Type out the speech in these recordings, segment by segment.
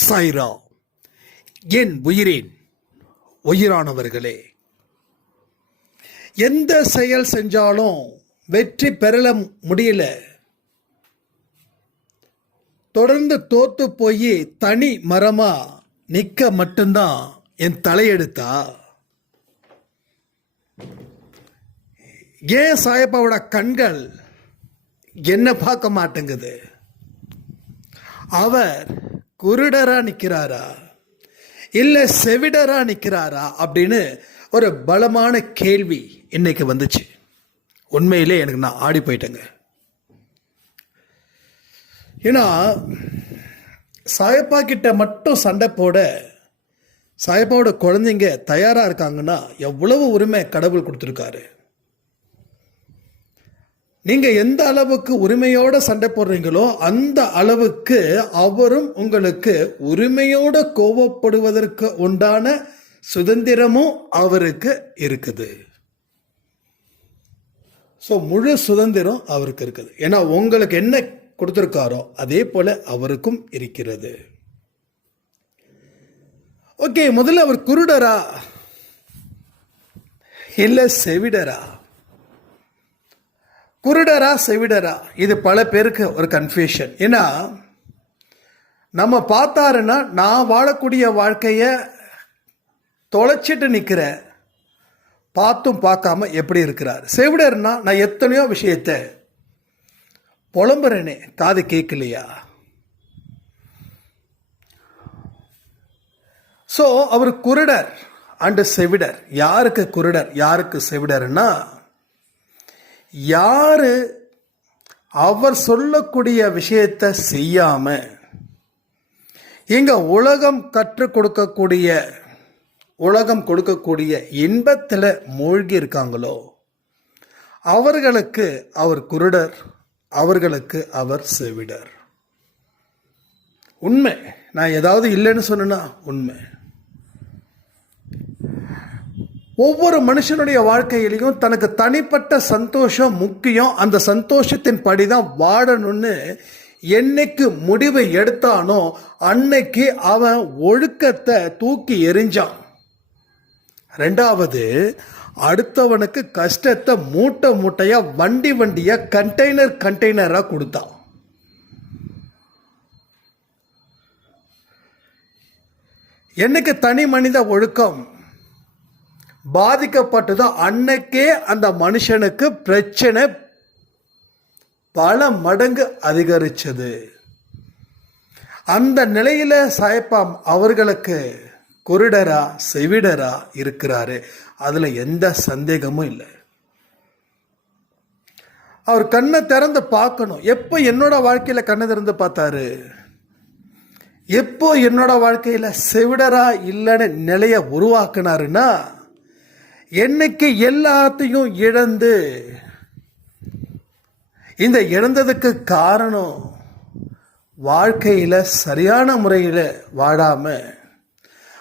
சாய்ரா என் உயிரின்? உயிரானவர்களே. எந்த செயல் செஞ்சாலும் வெற்றி பெறல முடியல. தொடர்ந்து தோத்து போய் தனி மரமா நிக்க மட்டும்தான் என் தலையெடுத்தா? ஏன் சாயப்பாவோட கண்கள் என்ன பார்க்க மாட்டேங்குது? அவர் குருடரா நிற்கிறாரா இல்லை செவிடரா நிற்கிறாரா அப்படின்னு ஒரு பலமான கேள்வி இன்னைக்கு வந்துச்சு. உண்மையிலே எனக்கு நான் ஆடி போயிட்டேங்க. ஏன்னா சாயப்பா கிட்ட மட்டும் சண்டை போட சாயப்பாவோட குழந்தைங்க தயாராக இருக்காங்கன்னா எவ்வளவு உரிமை கடவுள் கொடுத்துருக்காரு. நீங்க எந்த அளவுக்கு உரிமையோட சண்டை போடுறீங்களோ அந்த அளவுக்கு அவரும் உங்களுக்கு உரிமையோட கோவப்படுவதற்கு உண்டான சுதந்திரமும் அவருக்கு இருக்குது. ஸோ முழு சுதந்திரம் அவருக்கு இருக்குது. ஏன்னா உங்களுக்கு என்ன கொடுத்துருக்காரோ அதே போல அவருக்கும் இருக்கிறது. ஓகே முதல்ல அவர் குருடரா? இல்லை செவிடரா? குருடரா செவிடரா? இது பல பேருக்கு ஒரு கன்ஃபியூஷன் ஏன்னா நம்ம பார்த்தாருன்னா நான் வாழக்கூடிய வாழ்க்கையை தொலைச்சிட்டு நிற்கிறேன் பார்த்தும் பார்க்காம எப்படி இருக்கிறார்? செவிடர்னா நான் எத்தனையோ விஷயத்த புலம்புறேனே காது கேட்கலையா? ஸோ அவர் குருடர் அண்டு செவிடர். யாருக்கு குருடர் யாருக்கு செவிடர்னா யாரு அவர் சொல்லக்கூடிய விஷயத்தை செய்யாம இங்க உலகம் கற்றுக் கொடுக்கக்கூடிய உலகம் கொடுக்கக்கூடிய இன்பத்தில் மூழ்கி இருக்காங்களோ? அவர்களுக்கு அவர் குருடர் அவர்களுக்கு அவர் செவிடர். உண்மை. நான் ஏதாவது இல்லைன்னு சொன்னேன்னா உண்மை. ஒவ்வொரு மனுஷனுடைய வாழ்க்கையிலையும் தனக்கு தனிப்பட்ட சந்தோஷம் முக்கியம். அந்த சந்தோஷத்தின் படி தான் வாழணும்னு என்னைக்கு முடிவை எடுத்தானோ அன்னைக்கு அவன் ஒழுக்கத்தை தூக்கி எறிஞ்சான். ரெண்டாவது அடுத்தவனுக்கு கஷ்டத்தை மூட்டை மூட்டையாக வண்டி வண்டியாக கண்டெய்னர் கண்டெய்னராக கொடுத்தான். என்னைக்கு தனி மனித ஒழுக்கம் பாதிக்கப்பட்டதோ அன்னைக்கே அந்த மனுஷனுக்கு பிரச்சனை பல மடங்கு அதிகரிச்சது. அந்த நிலையில் சாயப்பாம் அவர்களுக்கு குருடரா செவிடரா இருக்கிறாரு. அதில் எந்த சந்தேகமும் இல்லை. அவர் கண்ணை திறந்து பார்க்கணும். எப்போ என்னோட வாழ்க்கையில் கண்ணை திறந்து பார்த்தாரு? எப்போ என்னோட வாழ்க்கையில் செவிடரா இல்லைன்னு நிலையை உருவாக்குனாருன்னா என்னைக்கு எல்லாத்தையும் இழந்து இந்த இழந்ததுக்கு காரணம் வாழ்க்கையில் சரியான முறையில் வாழாம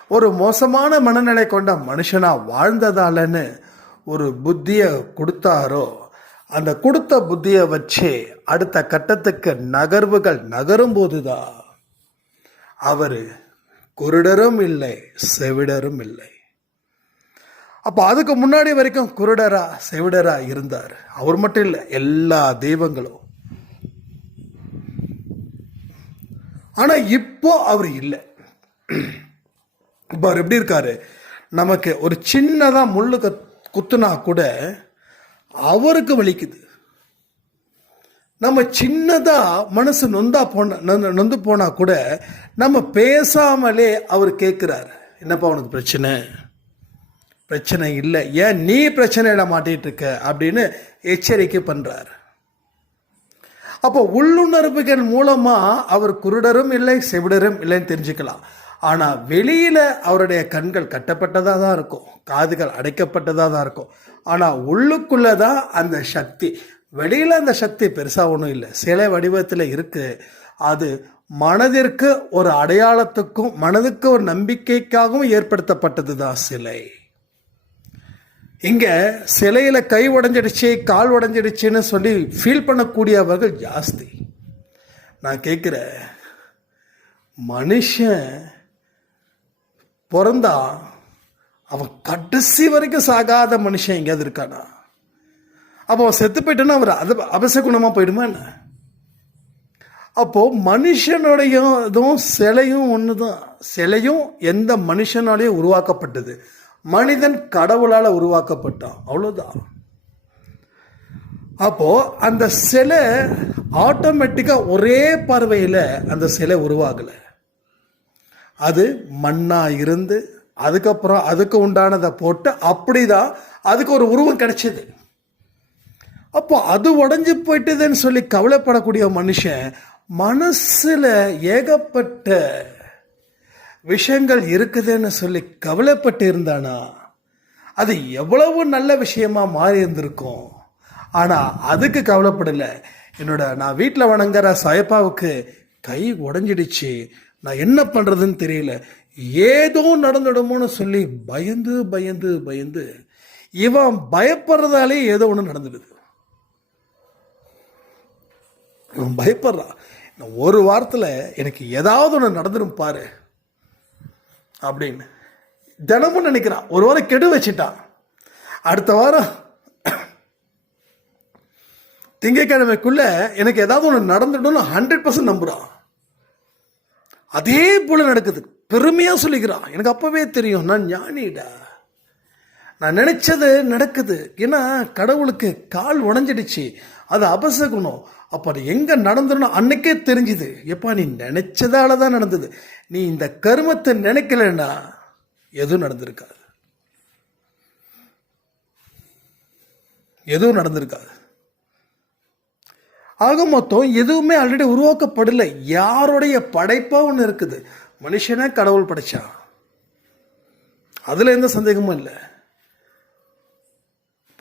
ஒரு மோசமான மனநிலை கொண்ட மனுஷனாக வாழ்ந்ததாலன்னு ஒரு புத்தியை கொடுத்தாரோ அந்த கொடுத்த புத்தியை வச்சு அடுத்த கட்டத்துக்கு நகர்வுகள் நகரும் போதுதான் அவர் குருடரும் இல்லை செவிடரும் இல்லை. அப்போ அதுக்கு முன்னாடி வரைக்கும் குருடரா செவிடரா இருந்தார். அவர் மட்டும் இல்லை எல்லா தெய்வங்களும். ஆனால் இப்போ அவர் இல்லை. இப்போ அவர் எப்படி இருக்காரு? நமக்கு ஒரு சின்னதாக முள்ளு கத்- குத்துனா கூட அவருக்கு வலிக்குது. நம்ம சின்னதாக மனசு நொந்தா போன நொந்து- நொந்து கூட நம்ம பேசாமலே அவர் கேட்குறாரு என்னப்பா உனக்கு பிரச்சனை? பிரச்சனை இல்லை. ஏன் நீ பிரச்சனையில மாட்டிகிட்டு இருக்க அப்படின்னு எச்சரிக்கை பண்ணுறார் அப்போ உள்ளுணர்வுகள் மூலமாக அவர் குருடரும் இல்லை செவிடரும் இல்லைன்னு தெரிஞ்சுக்கலாம். ஆனால் வெளியில் அவருடைய கண்கள் கட்டப்பட்டதாக தான் இருக்கும். காதுகள் அடைக்கப்பட்டதாக தான் இருக்கும். ஆனால் உள்ளுக்குள்ளே தான் அந்த சக்தி. வெளியில் அந்த சக்தி பெருசாக ஒன்றும் இல்லை. சிலை வடிவத்தில் இருக்குது அது மனதிற்கு ஒரு அடையாளத்துக்கும் மனதுக்கு ஒரு நம்பிக்கைக்காகவும் ஏற்படுத்தப்பட்டது தான் சிலை. இங்கே சிலையில் கை உடஞ்சிடுச்சு கால் உடஞ்சிடுச்சுன்னு சொல்லி ஃபீல் பண்ணக்கூடியவர்கள் ஜாஸ்தி. நான் கேட்குறேன் மனுஷன் பிறந்தா அவன் கடைசி வரைக்கும் சாகாத மனுஷன் எங்கேயாவது இருக்கானா? அப்போ அவன் செத்து போயிட்டேன்னா அவர் அது அபசகுணமாக போயிடுமா என்ன? அப்போது மனுஷனுடைய இதுவும் சிலையும் ஒன்று தான் சிலையும் எந்த மனுஷனாலேயும் உருவாக்கப்பட்டது. மனிதன் கடவுளால் உருவாக்கப்பட்டான். அவ்வளோதான் அப்போ அந்த சிலை ஆட்டோமேட்டிக்காக ஒரே பார்வையில் அந்த சிலை உருவாகலை. அது மண்ணாக இருந்து அதுக்கப்புறம் அதுக்கு உண்டானதை போட்டு அப்படிதான் அதுக்கு ஒரு உருவம் கிடைச்சது. அப்போ அது உடஞ்சி போயிட்டுதுன்னு சொல்லி கவலைப்படக்கூடிய மனுஷன் மனசில் ஏகப்பட்ட விஷயங்கள் இருக்குதுன்னு சொல்லி கவலைப்பட்டு இருந்தானா? அது எவ்வளவு நல்ல விஷயமா மாறி இருந்திருக்கும். ஆனால் அதுக்கு கவலைப்படலை. என்னோட நான் வீட்டில் வணங்குற சாயப்பாவுக்கு கை உடஞ்சிடுச்சு. நான் என்ன பண்ணுறதுன்னு தெரியல. ஏதோ நடந்துடுமோன்னு சொல்லி பயந்து பயந்து பயந்து இவன் பயப்படுறதாலே ஏதோ ஒன்று நடந்துடுது. இவன் பயப்படுறான். ஒரு வாரத்தில் எனக்கு ஏதாவது ஒன்று நடந்துடும் பாரு. அப்படின்னு. தினமும் நினைக்கிறான். ஒரு வாரம் கெடு வச்சிட்டான் அடுத்த வாரம் திங்கக்கிழமைக்குள்ள எனக்கு ஏதாவது ஒன்று நடந்துடும்னு ஹண்ட்ரட் பர்சன்ட் நம்புறான். அதே போல நடக்குது. பெருமையாக சொல்லிக்கிறான். எனக்கு அப்பவே தெரியும். நான் ஞானிடா. நான் நினைச்சது நடக்குது. ஏன்னா கடவுளுக்கு கால் உடஞ்சிடுச்சு. அது அபசகுணம். அப்போ அது எங்கே நடந்துடணும் அன்னைக்கே தெரிஞ்சுது. எப்பா நீ நினைச்சதால தான் நடந்தது. நீ இந்த கருமத்தை நினைக்கலன்னா எதுவும் நடந்திருக்காது. எதுவும் நடந்திருக்காது. ஆக மொத்தம் எதுவுமே ஆல்ரெடி உருவாக்கப்படலை. யாருடைய படைப்பாக ஒன்று இருக்குது? மனுஷனே கடவுள் படைச்சான். அதில் எந்த சந்தேகமும் இல்லை.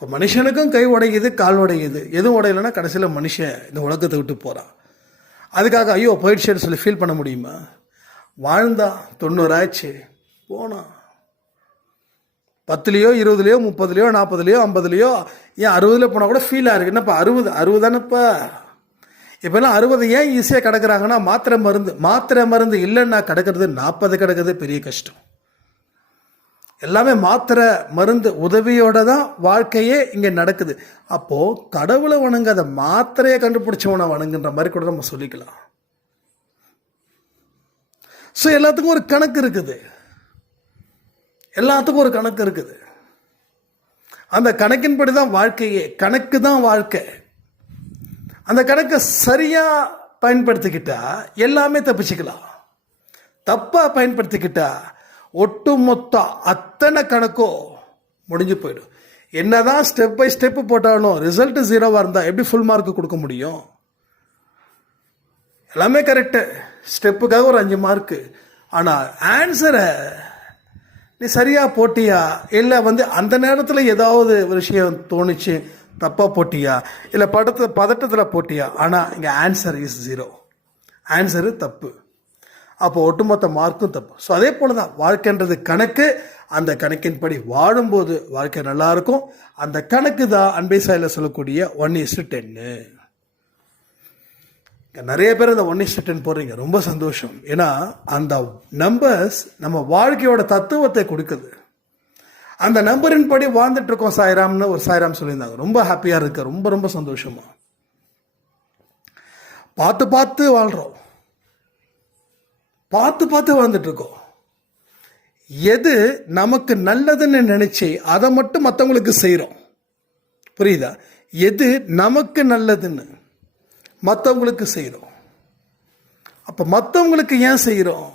இப்போ மனுஷனுக்கும் கை உடையுது கால் உடையுது. எதுவும் உடையலைன்னா கடைசியில் மனுஷன் இந்த உலகத்தை விட்டு போகிறான் அதுக்காக ஐயோ போயிடுச்சேன்னு சொல்லி ஃபீல் பண்ண முடியுமா? வாழ்ந்தா தொண்ணூறாச்சு போனான். பத்துலேயோ இருபதுலையோ முப்பதுலையோ நாற்பதுலையோ ஐம்பதுலையோ ஏன் அறுபதுல போனால் கூட ஃபீலாக இருக்குது என்னப்பா அறுபது? அறுபதானப்பா இப்போல்லாம் அறுபது ஏன் ஈஸியாக கிடக்குறாங்கன்னா மாத்திரை மருந்து மாத்திரை மருந்து இல்லைன்னா கிடக்கிறது நாற்பது கிடக்கிறது பெரிய கஷ்டம். எல்லாமே மாத்திரை மருந்து உதவியோட தான் வாழ்க்கையே இங்கே நடக்குது. அப்போது கடவுளை வணங்காத மாத்திரையை கண்டுபிடிச்சவனை வணங்குன்ற மாதிரி கூட நம்ம சொல்லிக்கலாம். ஸோ எல்லாத்துக்கும் ஒரு கணக்கு இருக்குது. எல்லாத்துக்கும் ஒரு கணக்கு இருக்குது. அந்த கணக்கின்படி தான் வாழ்க்கையே கணக்கு தான் வாழ்க்கை. அந்த கணக்கை சரியாக பயன்படுத்திக்கிட்டா எல்லாமே தப்பிச்சுக்கலாம். தப்பாக பயன்படுத்திக்கிட்டா ஒட்டுமொத்த அத்தனை கணக்கோ முடிஞ்சு போயிடும். என்னதான் ஸ்டெப் பை ஸ்டெப் போட்டாலும் ரிசல்ட் ஜீரோவாக இருந்தால் எப்படி ஃபுல் மார்க் கொடுக்க முடியும்? எல்லாமே கரெக்டு ஸ்டெப்புக்காக ஒரு அஞ்சு மார்க்கு ஆனால் ஆன்சரை நீ சரியாக போட்டியா? இல்லை வந்து அந்த நேரத்தில் ஏதாவது ஒரு விஷயம் தோணுச்சு தப்பாக போட்டியா? இல்லை படத்தை பதட்டத்தில் போட்டியா? ஆனால் இங்கே ஆன்சர் இஸ் ஜீரோ ஆன்சரு தப்பு. அப்போ ஒட்டுமொத்த மார்க்கும் தப்பு. ஸோ அதே போல தான் வாழ்க்கைன்றது கணக்கு அந்த கணக்கின்படி வாழும்போது வாழ்க்கை நல்லா இருக்கும் அந்த கணக்கு தான் அன்பை சாயில் சொல்லக்கூடிய ஒன் இஸ்டு டென்னு நிறைய பேர் இந்த ஒன் இஸ்டு டென் போடுறீங்க. ரொம்ப சந்தோஷம். ஏன்னா அந்த நம்பர்ஸ் நம்ம வாழ்க்கையோட தத்துவத்தை கொடுக்குது. அந்த நம்பரின் படி வாழ்ந்துட்டு இருக்கோம் சாய்ராம்னு ஒரு சாய்ராம் சொல்லியிருந்தாங்க. ரொம்ப ஹாப்பியாக இருக்கு ரொம்ப ரொம்ப சந்தோஷமா. பார்த்து பார்த்து வாழ்கிறோம் பார்த்து பார்த்து வாழ்ந்துட்டுருக்கோம். எது நமக்கு நல்லதுன்னு நினச்சி அதை மட்டும் மற்றவங்களுக்கு செய்கிறோம் புரியுதா? எது நமக்கு நல்லதுன்னு மற்றவங்களுக்கு செய்கிறோம் அப்போ மற்றவங்களுக்கு ஏன் செய்கிறோம்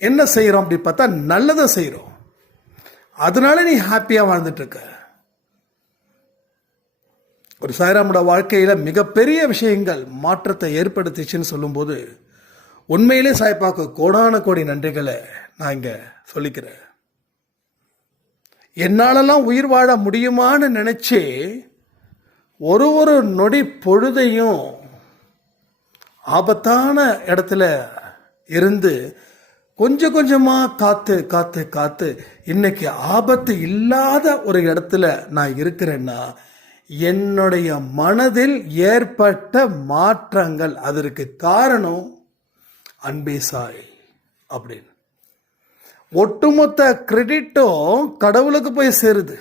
என்ன செய்கிறோம் அப்படி பார்த்தா நல்லதை செய்கிறோம் அதனால நீ ஹாப்பியாக வாழ்ந்துட்டு இருக்க ஒரு சாய்ராமோட வாழ்க்கையில் மிகப்பெரிய விஷயங்கள் மாற்றத்தை ஏற்படுத்திச்சுன்னு சொல்லும்போது உண்மையிலே சாய்ப்பாக்கு கோடான கோடி நன்றிகளை நான் இங்கே சொல்லிக்கிறேன். என்னாலெல்லாம் உயிர் வாழ முடியுமான்னு நினச்சி ஒரு ஒரு நொடி பொழுதையும் ஆபத்தான இடத்துல இருந்து கொஞ்சம் கொஞ்சமாக காத்து காத்து காத்து இன்னைக்கு ஆபத்து இல்லாத ஒரு இடத்துல நான் இருக்கிறேன்னா என்னுடைய மனதில் ஏற்பட்ட மாற்றங்கள் அதற்கு காரணம் அன்பே சாய் அப்படின்னு. ஒட்டுமொத்த கிரெடிட்டும் கடவுளுக்கு போய் சேருது.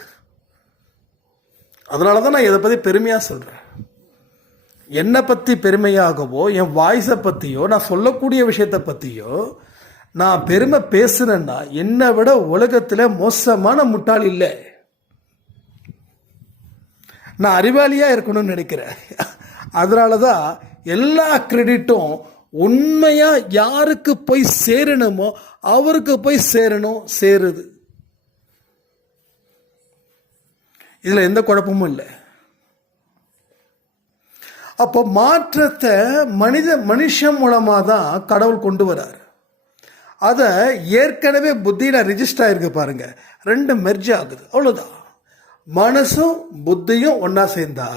அதனால தான் நான் இதை பற்றி பெருமையாக சொல்கிறேன் என்னை பற்றி பெருமையாகவோ என் வாய்ஸை பற்றியோ நான் சொல்லக்கூடிய விஷயத்தை பற்றியோ நான் பெருமை பேசுனேன்னா என்னை விட உலகத்தில் மோசமான முட்டாள் இல்லை. நான் அறிவாளியாக இருக்கணும்னு நினைக்கிறேன். அதனால தான் எல்லா கிரெடிட்டும் உண்மையாக யாருக்கு போய் சேரணுமோ அவருக்கு போய் சேரணும் சேருது. இதில் எந்த குழப்பமும் இல்லை. அப்போ மாற்றத்தை மனித மனுஷன் மூலமாக தான் கடவுள் கொண்டு வரார். அதை ஏற்கனவே புத்தியில் ரிஜிஸ்டர் ஆகிருக்கு பாருங்க. ரெண்டு மெர்ஜ் ஆகுது. அவ்வளோதான் மனசும் புத்தியும் ஒன்றா சேர்ந்தா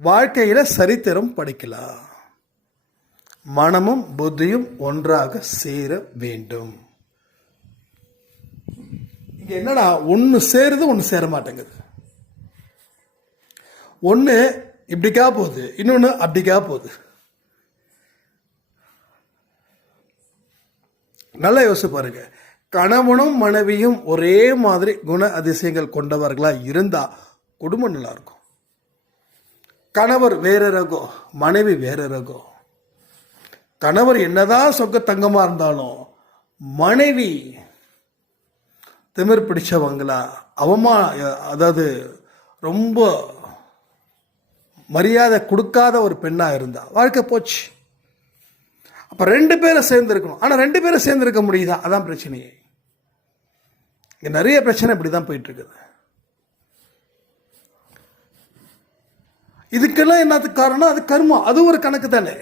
வாழ்க்கையில் சரித்திரம் படிக்கலாம். மனமும் புத்தியும் ஒன்றாக சேர வேண்டும். இங்க என்னடா ஒன்று சேருது ஒன்று சேர மாட்டேங்குது ஒன்று இப்படிக்கா போகுது இன்னொன்று அப்படிக்கா போகுது. நல்லா யோசிச்சு பாருங்க. கணவனும் மனைவியும் ஒரே மாதிரி குண அதிசயங்கள் கொண்டவர்களா இருந்தா குடும்பம் நல்லா இருக்கும். கணவர் வேற ரகம் மனைவி வேற ரகம். கணவர் என்னதான் சொக்க தங்கமாக இருந்தாலும் மனைவி திமிர் பிடிச்சவங்களா அவமா அதாவது ரொம்ப மரியாதை கொடுக்காத ஒரு பெண்ணாக இருந்தா வாழ்க்கை போச்சு. அப்போ ரெண்டு பேரும் சேர்ந்துருக்கணும். ஆனால் ரெண்டு பேரும் சேர்ந்து இருக்க முடியுதா? அதான் பிரச்சனையே. இங்கே நிறைய பிரச்சனை இப்படிதான் போயிட்டு இருக்குது இதுக்கெல்லாம் என்னத்துக்கு காரணம் அது கர்மம் அது ஒரு கணக்கு தானே.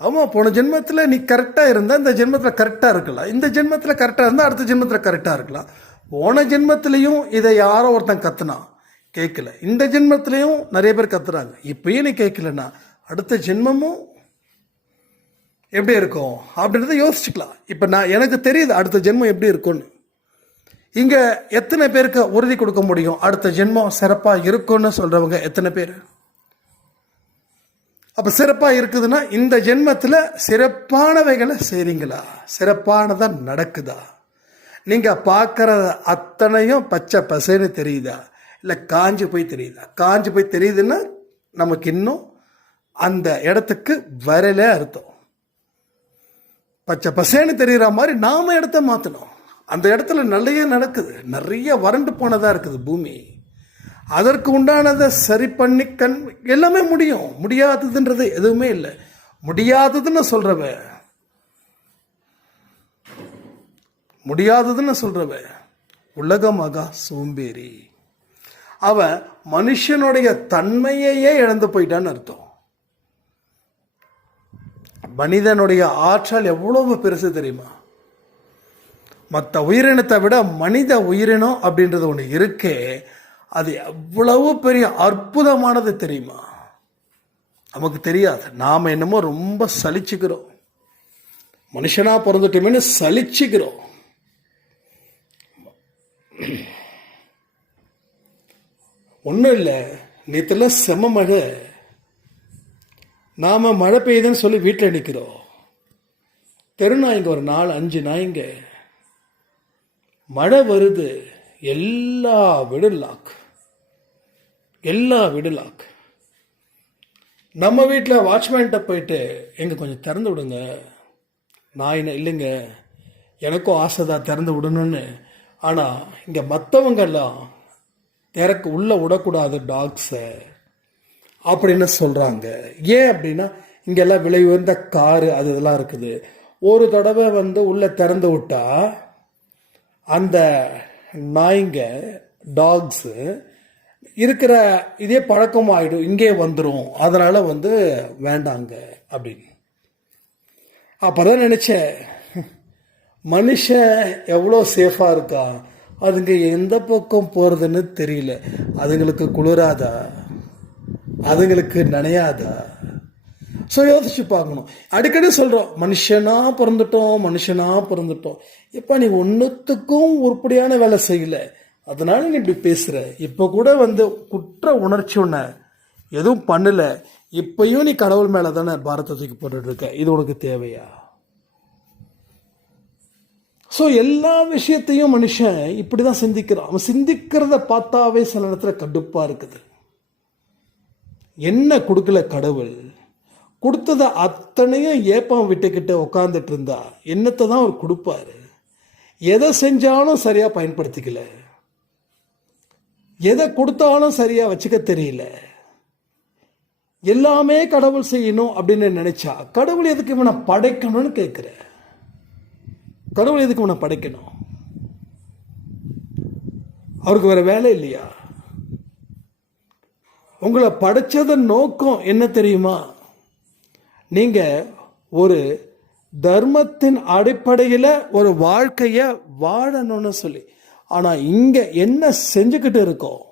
ஆமாம் போன ஜென்மத்தில் நீ கரெக்டாக இருந்தால் இந்த ஜென்மத்தில் கரெக்டாக இருக்கலாம். இந்த ஜென்மத்தில் கரெக்டாக இருந்தால் அடுத்த ஜென்மத்தில் கரெக்டாக இருக்கலாம். போன ஜென்மத்திலையும் இதை யாரோ ஒருத்தன் கத்துனா கேட்கல இந்த ஜென்மத்திலையும் நிறைய பேர் கத்துறாங்க. இப்பயும் நீ கேட்கலன்னா அடுத்த ஜென்மமும் எப்படி இருக்கும்? அப்படின்றத யோசிச்சுக்கலாம். இப்போ நான் எனக்கு தெரியுது அடுத்த ஜென்மம் எப்படி இருக்கும்னு. இங்கே எத்தனை பேருக்கு உறுதி கொடுக்க முடியும்? அடுத்த ஜென்மம் சிறப்பாக இருக்கும்னு சொல்கிறவங்க எத்தனை பேர்? அப்போ சிறப்பாக இருக்குதுன்னா இந்த ஜென்மத்தில் சிறப்பானவைகளை செய்கிறீங்களா சிறப்பானதா நடக்குதா? நீங்கள் பார்க்குற அத்தனையும் பச்சை பசேன்னு தெரியுதா? இல்லை காஞ்சு போய் தெரியுதா? காஞ்சி போய் தெரியுதுன்னா நமக்கு இன்னும் அந்த இடத்துக்கு வரல அர்த்தம். பச்சை பசேன்னு தெரிகிற மாதிரி நாம இடத்த மாற்றணும் அந்த இடத்துல நிறைய நடக்குது. நிறைய வறண்டு போனதாக இருக்குது பூமி. அதற்கு உண்டானதை சரி பண்ணி கண் எல்லாமே முடியும். முடியாததுன்றது எதுவுமே இல்லை. முடியாததுன்னு சொல்கிறவ முடியாததுன்னு சொல்கிறவ உலக மகா சோம்பேறி. அவ மனுஷனுடைய தன்மையையே இழந்து போயிட்டான்னு அர்த்தம். மனிதனுடைய ஆற்றல் எவ்வளவு பெருசு தெரியுமா? மற்ற உயிரினத்தை விட மனித உயிரினம் அப்படின்றது ஒன்று இருக்கே அது எவ்வளவு பெரிய அற்புதமானது தெரியுமா? நமக்கு தெரியாது. நாம் என்னமோ ரொம்ப சலிச்சுக்கிறோம். மனுஷனாக பிறந்துட்டோமேனு சலிச்சுக்கிறோம். ஒன்றும் இல்லை. நேற்றுலாம் செம மழை. நாம் மழை பெய்யுதுன்னு சொல்லி வீட்டில் நிற்கிறோம் தெருநாய்ங்க ஒரு நாலு அஞ்சு நாய்ங்க. மழை வருது. எல்லா வீடும் லாக் எல்லா விடலாக் நம்ம வீட்டில் வாட்ச்மேன்கிட்ட போயிட்டு எங்கள் கொஞ்சம் திறந்து விடுங்க. நான் என்ன இல்லைங்க. எனக்கும் ஆசை தான் திறந்து விடணும்னு. ஆனால் இங்கே மற்றவங்கெல்லாம் திறக்க உள்ளே விடக்கூடாது டாக்ஸை அப்படின்னு சொல்கிறாங்க ஏன் அப்படின்னா இங்கெல்லாம் விலை உயர்ந்த காரு அது இதெல்லாம் இருக்குது. ஒரு தடவை வந்து உள்ளே திறந்து விட்டா அந்த நாய்ங்க டாக்ஸு இருக்கிற இதே பழக்கம் ஆகிடும் இங்கே வந்துடும் அதனால் வந்து வேண்டாங்க அப்படின்னு. அப்போ தான் நினச்சேன் மனுஷன் எவ்வளோ சேஃபாக இருக்கா அதுங்க எந்த பக்கம் போகிறதுன்னு தெரியல. அதுங்களுக்கு குளிராதா? அதுங்களுக்கு நனையாதா? ஸோ யோசிச்சு பார்க்கணும் அடிக்கடி சொல்கிறோம் மனுஷனாக பிறந்துட்டோம் மனுஷனாக பிறந்துட்டோம். இப்போ நீ ஒன்றுத்துக்கும் உருப்படியான வேலை செய்யல. அதனால நீ இப்படி பேசுகிற இப்போ கூட வந்து குற்ற உணர்ச்சி ஒன்று எதுவும் பண்ணலை. இப்பயும் நீ கடவுள் மேலே தானே பாரத்தை தூக்கி போட்டுட்ருக்க இது உனக்கு தேவையா? ஸோ எல்லா விஷயத்தையும் மனுஷன் இப்படி தான் சிந்திக்கிறான். அவன் சிந்திக்கிறத பார்த்தாவே சில நேரத்தில் கடுப்பாக இருக்குது. என்ன கொடுக்கல கடவுள்? கொடுத்ததை அத்தனையும் ஏப்பம் விட்டுக்கிட்டு உட்காந்துட்டு இருந்தா என்னத்தை தான் அவர் கொடுப்பாரு? எதை செஞ்சாலும் சரியாக பயன்படுத்திக்கல. எதை கொடுத்தாலும் சரியாக வச்சுக்க தெரியல. எல்லாமே கடவுள் செய்யணும் அப்படின்னு நினச்சா கடவுள் எதுக்கு இவனை படைக்கணும்னு கேட்குற கடவுள் எதுக்கு இவனை படைக்கணும்? அவருக்கு வேற வேலை இல்லையா? உங்களை படைச்சதன் நோக்கம் என்ன தெரியுமா? நீங்கள் ஒரு தர்மத்தின் அடிப்படையில் ஒரு வாழ்க்கையை வாழணும்னு சொல்லி. ஆனால் இங்கே என்ன செஞ்சுக்கிட்டு இருக்கோம்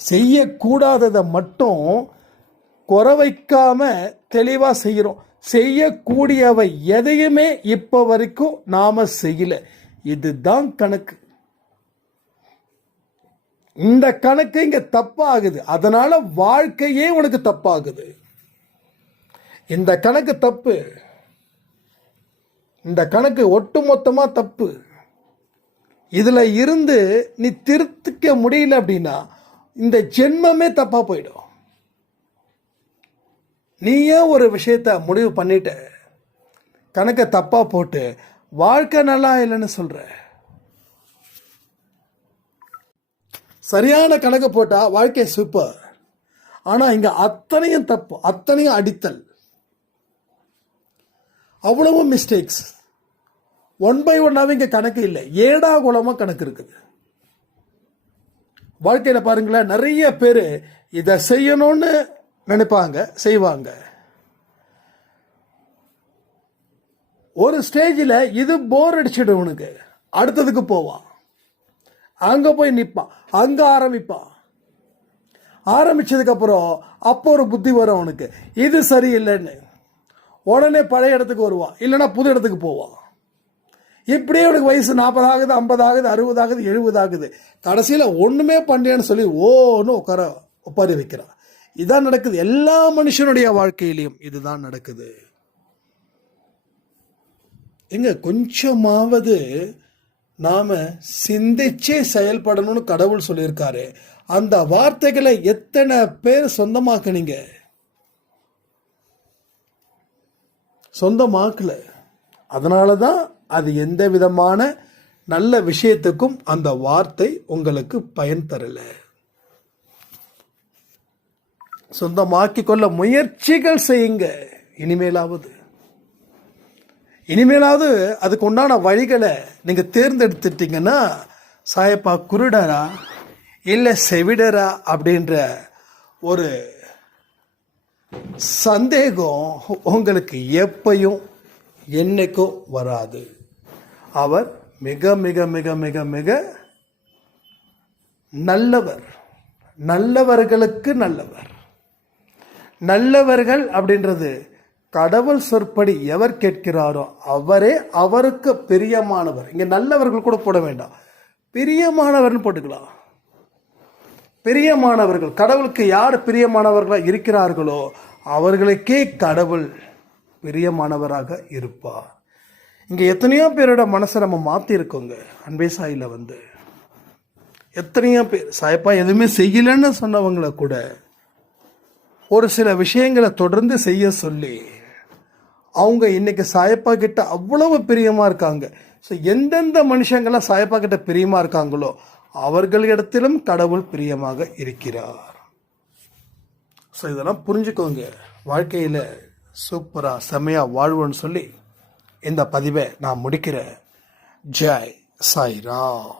செய்யக்கூடாததை மட்டும் குறை வைக்காம தெளிவாக செய்கிறோம் செய்யக்கூடியவை எதையுமே இப்போ வரைக்கும் நாம் செய்யலை. இதுதான் கணக்கு. இந்த கணக்கு இங்கே தப்பாகுது. அதனால் வாழ்க்கையே உனக்கு தப்பாகுது. இந்த கணக்கு தப்பு. இந்த கணக்கு ஒட்டுமொத்தமாக தப்பு. இதில் இருந்து நீ திருத்திக்க முடியல அப்படின்னா இந்த ஜென்மமே தப்பாக போயிடும். நீ ஏன் ஒரு விஷயத்த முடிவு பண்ணிட்ட கணக்கை தப்பாக போட்டு வாழ்க்கை நல்லா இல்லைன்னு சொல்கிற சரியான கணக்கு போட்டால் வாழ்க்கை சூப்பர் ஆனால் இங்கே அத்தனையும் தப்பு அத்தனையும் அடித்தல். அவ்வளவு மிஸ்டேக்ஸ் ஒன் பை ஒன்னாவே இங்கே கணக்கு இல்லை. ஏடா குலமா கணக்கு இருக்குது. வாழ்க்கையில் பாருங்களேன் நிறைய பேர் இதை செய்யணும்னு நினைப்பாங்க செய்வாங்க. ஒரு ஸ்டேஜில் இது போர் அடிச்சிடும் உனக்கு. அடுத்ததுக்கு போவான். அங்கே போய் நிற்பான் அங்கே ஆரம்பிப்பான். ஆரம்பித்ததுக்கப்புறம் அப்போ ஒரு புத்தி வரும் அவனுக்கு இது சரியில்லைன்னு. உடனே பழைய இடத்துக்கு வருவான் இல்லைன்னா புது இடத்துக்கு போவான் இப்படியே அவனுக்கு வயசு நாற்பது ஆகுது ஐம்பது ஆகுது அறுபது ஆகுது எழுபது ஆகுது. கடைசியில் ஒன்றுமே பண்ணேன்னு சொல்லி ஓன்னு உட்கார ஒப்பாரி வைக்கிறான் இதான் நடக்குது. எல்லா மனுஷனுடைய வாழ்க்கையிலையும் இதுதான் நடக்குது. எங்க கொஞ்சமாவது நாம சிந்திச்சே செயல்படணும்னு கடவுள் சொல்லியிருக்காரு. அந்த வார்த்தைகளை எத்தனை பேர் சொந்தமாக்குனீங்க? சொந்தமாக்கல. அதனால தான் அது எந்த விதமான நல்ல விஷயத்துக்கும் அந்த வார்த்தை உங்களுக்கு பயன் தரல. சொந்தமாக்கி கொள்ள முயற்சிகள் செய்யுங்க. இனிமேலாவது. இனிமேலாவது அதுக்கு உண்டான வழிகளை நீங்கள் தேர்ந்தெடுத்துட்டீங்கன்னா சாயப்பா குருடரா இல்லை செவிடரா அப்படின்ற ஒரு சந்தேகம் உங்களுக்கு எப்பையும் என்னைக்கும் வராது. அவர் மிக மிக மிக மிக மிக நல்லவர். நல்லவர்களுக்கு நல்லவர். நல்லவர்கள் அப்படின்றது கடவுள் சொற்படி எவர் கேட்கிறாரோ அவரே அவருக்கு பிரியமானவர். இங்கே நல்லவர்கள் கூட போட வேண்டாம். பிரியமானவர்னு போட்டுக்கலாம். பிரியமானவர்கள் கடவுளுக்கு யார் பிரியமானவர்களாக இருக்கிறார்களோ அவர்களுக்கே கடவுள் பிரியமானவராக இருப்பார். இங்கே எத்தனையோ பேரோட மனசை நம்ம மாற்றிருக்கோங்க அன்பே சாயில வந்து. எத்தனையோ பேர் சாயப்பா எதுவுமே செய்யலைன்னு சொன்னவங்கள கூட ஒரு சில விஷயங்களை தொடர்ந்து செய்ய சொல்லி அவங்க இன்றைக்கி சாயப்பா கிட்ட அவ்வளவு பிரியமாக இருக்காங்க. ஸோ எந்தெந்த மனுஷங்களாம் சாயப்பா கிட்ட பிரியமாக இருக்காங்களோ அவர்களிடத்திலும் கடவுள் பிரியமாக இருக்கிறார். ஸோ இதெல்லாம் புரிஞ்சுக்கோங்க. வாழ்க்கையில் சூப்பராக செம்மையாக வாழ்வோன்னு சொல்லி இந்த பதிவை நான் முடிக்கிறேன். ஜெய் சாய்ராம்.